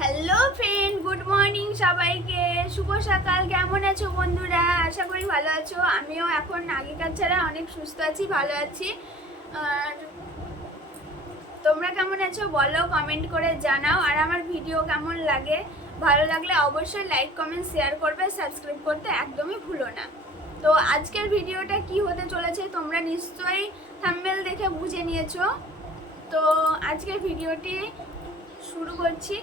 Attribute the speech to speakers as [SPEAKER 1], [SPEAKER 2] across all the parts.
[SPEAKER 1] Hello friend good morning সবাইকে। শুভ সকাল। কেমন আছো বন্ধুরা? আশা করি ভালো আছো। আমিও এখন আগেকার ছাড়া অনেক সুস্থ আছি, ভালো আছি। আর তোমরা কেমন আছো? বলো কমেন্ট করে জানাও। আর আমার ভিডিও কেমন লাগে? ভালো লাগলে অবশ্যই লাইক কমেন্ট শেয়ার করবে। সাবস্ক্রাইব করতে একদমই ভুলো না। তো আজকের ভিডিওটা কি হতে চলেছে তোমরা নিশ্চয়ই থাম্বেল দেখে বুঝে নিয়েছো। তো আজকের ভিডিওটি শুরু করছি।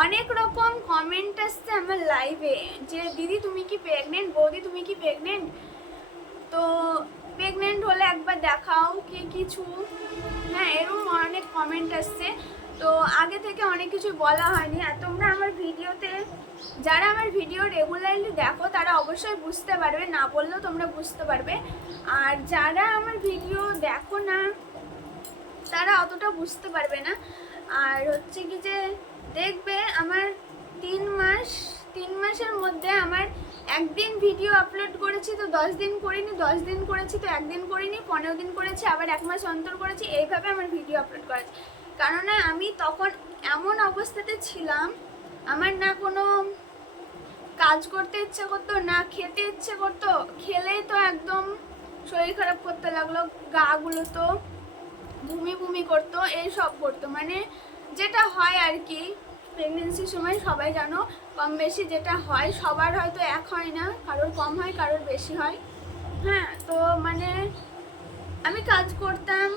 [SPEAKER 1] অনেক রকম কমেন্ট আসছে আমার লাইভে যে দিদি তুমি কি প্রেগনেন্ট বৌদি তুমি কি প্রেগনেন্ট তো প্রেগনেন্ট হলে একবার দেখাও কি কিছু হ্যাঁ এরকম অনেক কমেন্ট আসছে। তো আগে থেকে অনেক কিছু বলা হয়নি। আর তোমরা আমার ভিডিওতে, যারা আমার ভিডিও রেগুলারলি দেখো, তারা অবশ্যই বুঝতে পারবে, না বললেও তোমরা বুঝতে পারবে। আর যারা আমার ভিডিও দেখো না, তারা অতটা বুঝতে পারবে না। আর হচ্ছে কি যে দেখবে আমার তিন মাস, তিন মাসের মধ্যে আমার একদিন ভিডিও আপলোড করেছি তো দশ দিন করিনি, দশ দিন করেছি তো একদিন করিনি, পনেরো দিন করেছি, আবার এক মাস অন্তর করেছি, এইভাবে আমার ভিডিও আপলোড করেছি কেননা আমি তখন এমন অবস্থাতে ছিলাম, আমার না কোনো কাজ করতে ইচ্ছে করতো, না খেতে ইচ্ছে করতো, খেলেই তো একদম শরীর খারাপ করতে লাগল গাগুলো তো বমি বমি করতো, এই সব করতো। মানে যেটা হয় আর কি প্রেগনেন্সির সময় সবাই জানো কম বেশি যেটা হয়, সবার হয়তো এক হয় না, কারোর কম হয়, কারোর বেশি হয়। হ্যাঁ তো মানে আমি কাজ করতাম,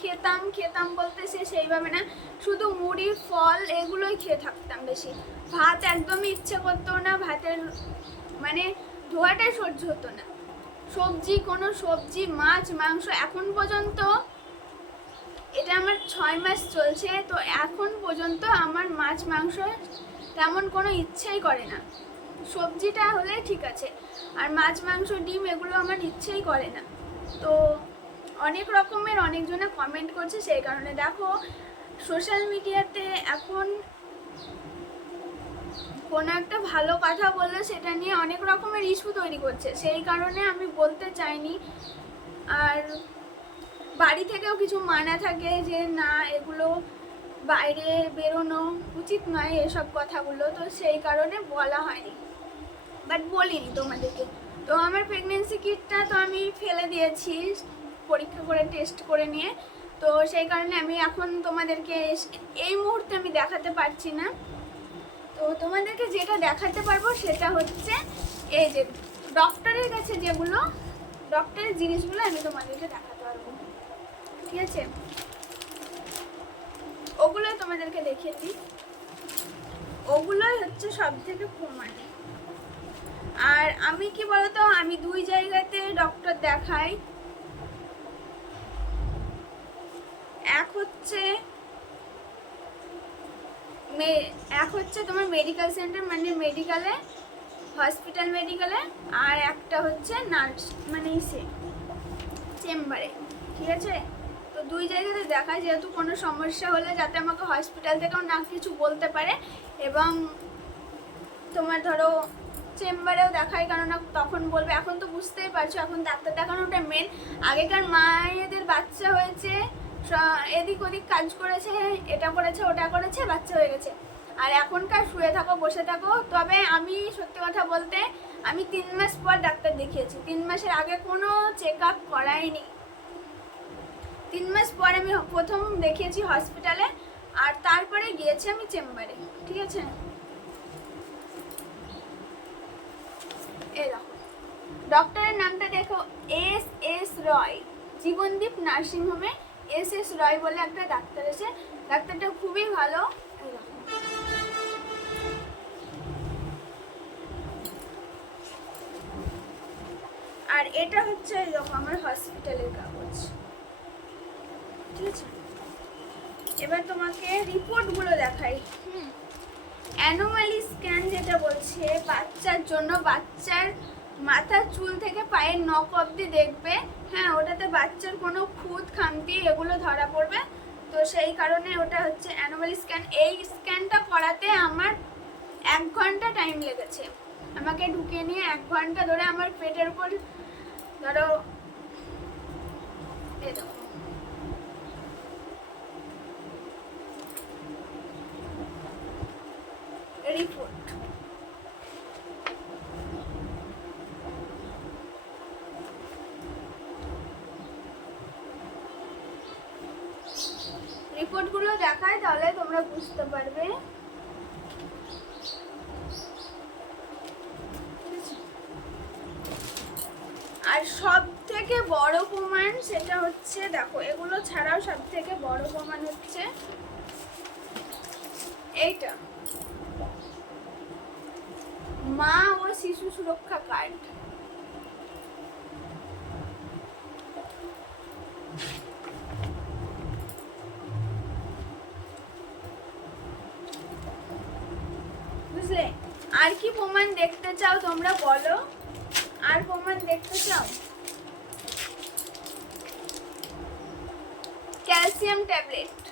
[SPEAKER 1] খেতাম খেতাম বলতে সে সেইভাবে না। শুধু মুড়ি, ফল এগুলোই খেয়ে থাকতাম বেশি। ভাত একদমই ইচ্ছে করতো না, ভাতের মানে ধোয়াটাই সহ্য হতো না। সবজি, কোনো সবজি, মাছ, মাংস এখন পর্যন্ত এটা আমার ছয় মাস চলছে, তো এখন পর্যন্ত আমার মাছ, মাংস তেমন কোনো ইচ্ছেই করে না। সবজিটা হলে ঠিক আছে, আর মাছ, মাংস, ডিম এগুলো আমার ইচ্ছেই করে না। তো অনেক রকমের অনেকজনে কমেন্ট করছে সেই কারণে। দেখো সোশ্যাল মিডিয়াতে এখন কোনো একটা ভালো কথা বললে সেটা নিয়ে অনেক রকমের ইস্যু তৈরি করছে। সেই কারণে আমি বলতে চাইনি। আর বাড়ি থেকেও কিছু মানা থাকে যে, না, এগুলো বাইরে বেরোনো উচিত নয় এসব কথাগুলো। তো সেই কারণে বলা হয়নি। বাট বলিনি তোমাদেরকে। তো আমার প্রেগনেন্সি কিটটা তো আমি ফেলে দিয়েছি পরীক্ষা করে টেস্ট করে নিয়ে। তো সেই কারণে আমি এখন তোমাদেরকে এই মুহূর্তে আমি দেখাতে পারছি না। তো তোমাদেরকে যেটা দেখাতে পারব সেটা হচ্ছে এই যে ডক্টরের কাছে যেগুলো ডক্টরের জিনিসগুলো আমি তোমাদেরকে দেখাতে পারব ঠিক আছে? ওগুলোই তোমাদেরকে দেখিয়ে দিই। ওগুলোই হচ্ছে সব থেকে প্রমাণ। আর আমি কি বলতো, আমি দুই জায়গাতে ডক্টর দেখাই। এক হচ্ছে এক হচ্ছে তোমার মেডিকেল সেন্টার মানে মেডিকেলে হসপিটাল মেডিকেলে আর একটা হচ্ছে নার্স মানে ইসে চেম্বারে ঠিক আছে? তো দুই জায়গাতে দেখায় যেহেতু কোনো সমস্যা হলে যাতে আমাকে হসপিটাল থেকেও না কিছু বলতে পারে এবং তোমার ধরো চেম্বারেও দেখায় কারণ তখন বলবে, এখন তো বুঝতেই পারছ, এখন ডাক্তার দেখানোটা মেন আগেকার মায়েদের বাচ্চা হয়েছে এদিক ওদিক কাজ করেছে, এটা করেছে, ওটা করেছে, বাচ্চা হয়ে গেছে। আর এখনকার শুয়ে থাকো, বসে থাকো, তবে আমি সত্যি কথা বলতে, আমি তিন মাস পর ডাক্তার দেখিয়েছি। তিন মাসের আগে কোনো চেক আপ করাইনি। তিন মাস পর আমি প্রথম দেখিয়েছি হসপিটালে, আর তারপরে গিয়েছি আমি চেম্বারে, ঠিক আছে? এরকম ডক্টরের নামটা দেখো, S S Roy, Jibandeep nursing হোমে এস এস রয় বলে একটা ডাক্তার আছে। ডাক্তারটা খুবই ভালো। আর এটা হচ্ছে এরকম আমার হসপিটালের কাগজ ঠিক আছে এবার তোমাকে রিপোর্টগুলো দেখাই। হুম। অ্যানোমালি স্ক্যান যেটা বলছে বাচ্চার জন্য বাচ্চার মাথার চুল থেকে পায়ের নখ অবধি দেখবে। হ্যাঁ ওটাতে বাচ্চার কোনো খুঁত খামতি এগুলো ধরা পড়বে। তো সেই কারণে ওটা হচ্ছে অ্যানোমালি স্ক্যান এই স্ক্যানটা করাতে আমার এক ঘণ্টা টাইম লেগেছে। আমাকে ঢুকে নিয়ে এক ঘণ্টা ধরে আমার পেটের উপর ধরো এই রিপোর্ট রিপোর্টগুলো দেখায়, তাহলে তোমরা বুঝতে পারবে। আর সব থেকে বড় প্রমাণ সেটা হচ্ছে, দেখো, এগুলো ছাড়াও সব থেকে বড় প্রমাণ হচ্ছে, এইটা। মা ও শিশু সুরক্ষা কার্ড। বুঝলে? আর কি প্রমাণ দেখতে চাও তোমরা বলো? আর প্রমাণ দেখতে চাও? Calcium tablet.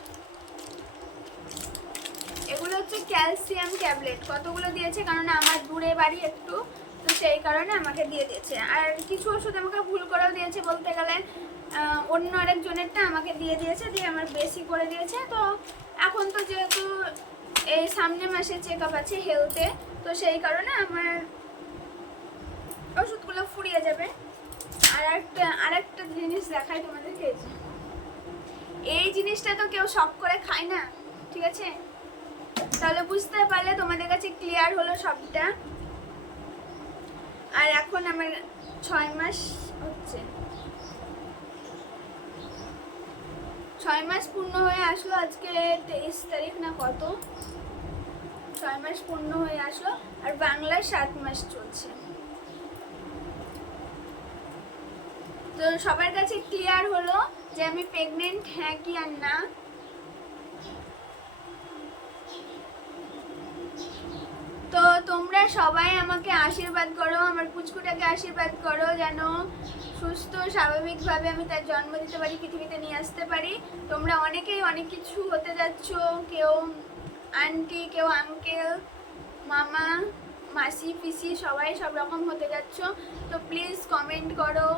[SPEAKER 1] হচ্ছে ক্যালসিয়াম ট্যাবলেট কতগুলো দিয়েছে? কারণ আমার দূরে বাড়ি একটু, তো সেই কারণে আমাকে দিয়ে দিয়েছে। আর কিছু ওষুধ আমাকে ভুল করেও দিয়েছে বলতে গেলে অন্য আরেকজনেরটা আমাকে দিয়ে দিয়েছে, দিয়ে আমার বেশি করে দিয়েছে। তো এখন তো যেহেতু এই সামনে মাসে চেক আপ আছে হেলথে তো সেই কারণে আমার ওষুধগুলো ফুরিয়ে যাবে। আর একটা আর একটা জিনিস দেখাই তোমাদেরকে। এই জিনিসটা তো কেউ শখ করে খায় না, ঠিক আছে? তাহলে বুঝতে পারলে তোমাদের কাছে ক্লিয়ার হলো সবটা। আর এখন আমার ছয় মাস হচ্ছে। ছয় মাস পূর্ণ হয়ে আসলো আজকে তেইশ তারিখ না কত? ছয় মাস পূর্ণ হয়ে আসলো আর বাংলার সাত মাস চলছে। তো সবার কাছে ক্লিয়ার হলো যে আমি প্রেগনেন্ট হ্যাঁ কি আর না। তো তোমরা সবাই আমাকে আশীর্বাদ করো, আমার পুচকুটাকে আশীর্বাদ করো যেন সুস্থ, স্বাভাবিকভাবে আমি তার জন্ম দিতে পারি, পৃথিবীতে নিয়ে আসতে পারি। তোমরা অনেকেই অনেক কিছু হতে যাচ্ছ, কেউ আন্টি কেউ আঙ্কেল মামা, মাসি, পিসি, সবাই সব রকম হতে যাচ্ছ। তো প্লিজ কমেন্ট করো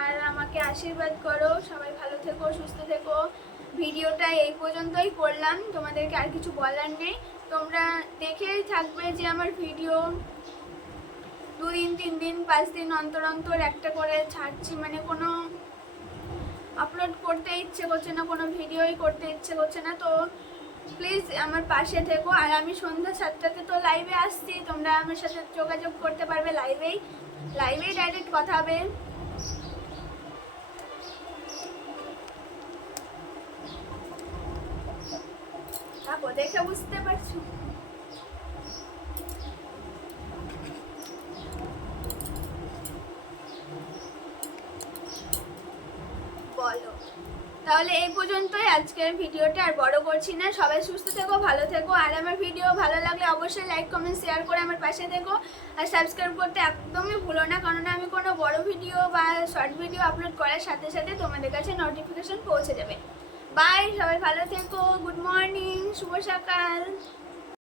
[SPEAKER 1] আর আমাকে আশীর্বাদ করো। সবাই ভালো থেকো, সুস্থ থেকো। ভিডিওটা এই পর্যন্তই করলাম। তোমাদেরকে আর কিছু বলার নেই। তোমরা দেখেই থাকবে যে আমার ভিডিও দুদিন, তিন দিন, পাঁচ দিন অন্তর অন্তর একটা করে ছাড়ছি। মানে কোনো আপলোড করতে ইচ্ছে করছে না, কোনো ভিডিওই করতে ইচ্ছে করছে না। তো প্লিজ আমার পাশে থেকো। আর আমি সন্ধ্যা সাতটাতে তো লাইভে আসছি। তোমরা আমার সাথে যোগাযোগ করতে পারবে লাইভেই লাইভেই ডাইরেক্ট কথা হবে থাকো দেখে বুঝতে পারছ? বলো। তাহলে এই পর্যন্তই আজকের ভিডিওটা, আর বড় করছি না। সবাই সুস্থ থেকো, ভালো থেকো, আর আমার ভিডিও ভালো লাগলে অবশ্যই লাইক কমেন্ট শেয়ার করে আমার পাশে থেকো। আর সাবস্ক্রাইব করতে একদমই ভুলো না কারণ আমি কোনো বড় ভিডিও বা শর্ট ভিডিও আপলোড করার সাথে সাথে তোমাদের কাছে নোটিফিকেশন পৌঁছে যাবে। বাই সবাই ভালো থেকো গুড মর্নিং শুভ সকাল